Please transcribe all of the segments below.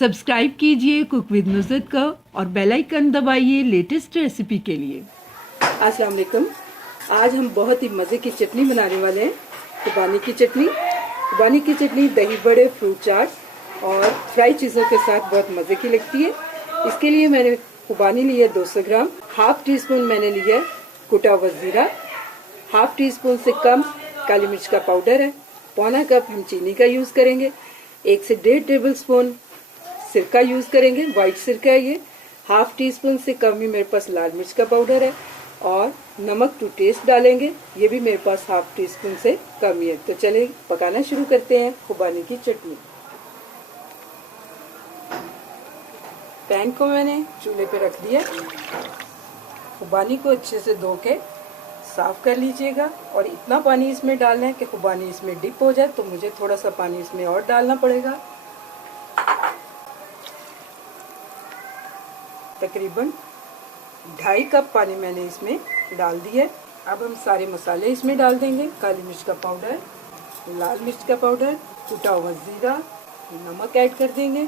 Subscribe कीजिए cook with Nusrat का और बेल आइकन दबाइए लेटेस्ट रेसिपी के लिए। अस्सलाम वालेकुम। आज हम बहुत ही मज़े की चटनी बनाने वाले हैं, खुबानी की चटनी। खुबानी की चटनी दही बड़े, फ्रूट चाट और फ्राई चीज़ों के साथ बहुत मज़े की लगती है। इसके लिए मैंने खुबानी ली है 200 ग्राम, हाफ टी स्पून मैंने लिया है कुटा हुआ ज़ीरा, हाफ टी स्पून से कम काली मिर्च का पाउडर है, पौना कप हम चीनी का यूज़ करेंगे, 1 से 1.5 टेबल स्पून सिरका यूज़ करेंगे, वाइट सिरका है ये, हाफ टी स्पून से कम ही मेरे पास लाल मिर्च का पाउडर है और नमक टू टेस्ट डालेंगे, ये भी मेरे पास हाफ टी स्पून से कम ही है। तो चलिए पकाना शुरू करते हैं खुबानी की चटनी। पैन को मैंने चूल्हे पे रख दिया। खुबानी को अच्छे से धो के साफ कर लीजिएगा और इतना पानी इसमें डालना है कि खुबानी इसमें डिप हो जाए, तो मुझे थोड़ा सा पानी इसमें और डालना पड़ेगा। तकरीबन 2.5 कप पानी मैंने इसमें डाल दिया। अब हम सारे मसाले इसमें डाल देंगे, काली मिर्च का पाउडर, लाल मिर्च का पाउडर, कुटा हुआ ज़ीरा, नमक ऐड कर देंगे,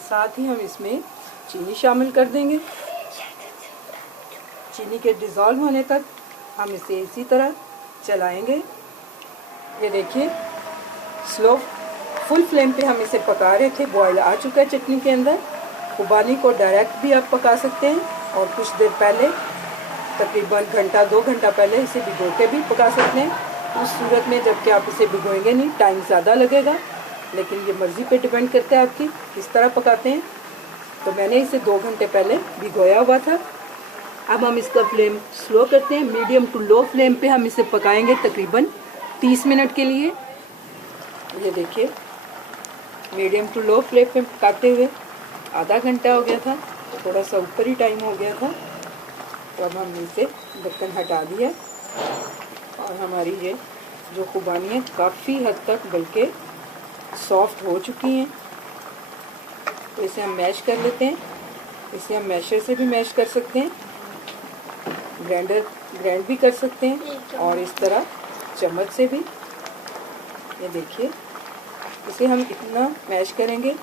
साथ ही हम इसमें चीनी शामिल कर देंगे। चीनी के डिज़ोल्व होने तक हम इसे इसी तरह चलाएंगे। ये देखिए स्लो फुल फ्लेम पे हम इसे पका रहे थे। बॉयल आ चुका है चटनी के अंदर। खुबानी को डायरेक्ट भी आप पका सकते हैं और कुछ देर पहले, तकरीबन घंटा 2 घंटा पहले इसे भिगो के भी पका सकते हैं। उस सूरत में जबकि आप इसे भिगोएंगे नहीं, टाइम ज़्यादा लगेगा, लेकिन ये मर्ज़ी पे डिपेंड करता है आपकी किस तरह पकाते हैं। तो मैंने इसे 2 घंटे पहले भिगोया हुआ था। अब हम इसका फ्लेम स्लो करते हैं, मीडियम टू लो फ्लेम पे हम इसे पकाएंगे तकरीबन 30 मिनट के लिए। ये देखिए मीडियम टू लो फ्लेम पे पकाते हुए आधा घंटा हो गया था, थोड़ा सा ऊपर ही टाइम हो गया था। तो अब हमने इसे ढक्कन हटा दिया और हमारी ये जो खुबानी है काफ़ी हद तक बल्कि सॉफ्ट हो चुकी हैं। तो इसे हम मैश कर लेते हैं। इसे हम मैशर से भी मैश कर सकते हैं, ग्राइंड भी कर सकते हैं और इस तरह चम्मच से भी। ये देखिए इसे हम इतना मैश करेंगे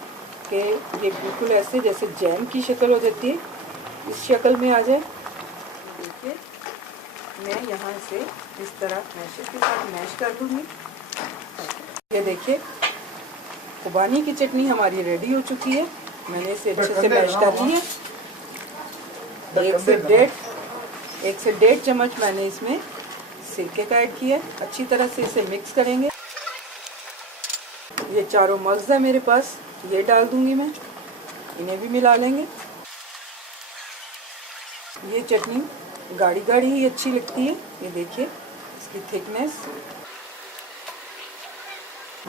कि ये बिल्कुल ऐसे जैसे जैम की शक्ल हो जाती है, इस शक्ल में आ जाए। देखिए मैं यहाँ से इस तरह मैशर के साथ मैश कर दूँगी। ये देखिए खुबानी की चटनी हमारी रेडी हो चुकी है। मैंने इसे अच्छे से मैश कर लिया। 1 से 1.5 चम्मच मैंने इसमें सिरके का ऐड किया। अच्छी तरह से इसे मिक्स करेंगे। ये चारों मग्ज़ है मेरे पास, ये डाल दूंगी मैं, इन्हें भी मिला लेंगे। ये चटनी गाढ़ी गाढ़ी ही अच्छी लगती है। ये देखिए इसकी थिकनेस।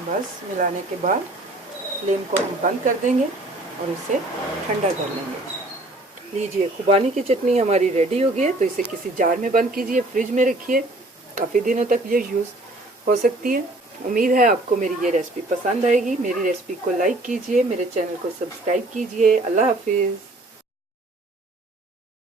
बस मिलाने के बाद फ्लेम को हम बंद कर देंगे और इसे ठंडा कर लेंगे। लीजिए खुबानी की चटनी हमारी रेडी हो गई है। तो इसे किसी जार में बंद कीजिए, फ्रिज में रखिए, काफ़ी दिनों तक ये यूज़ हो सकती है। उम्मीद है आपको मेरी ये रेसिपी पसंद आएगी। मेरी रेसिपी को लाइक कीजिए, मेरे चैनल को सब्सक्राइब कीजिए। अल्लाह हाफिज़।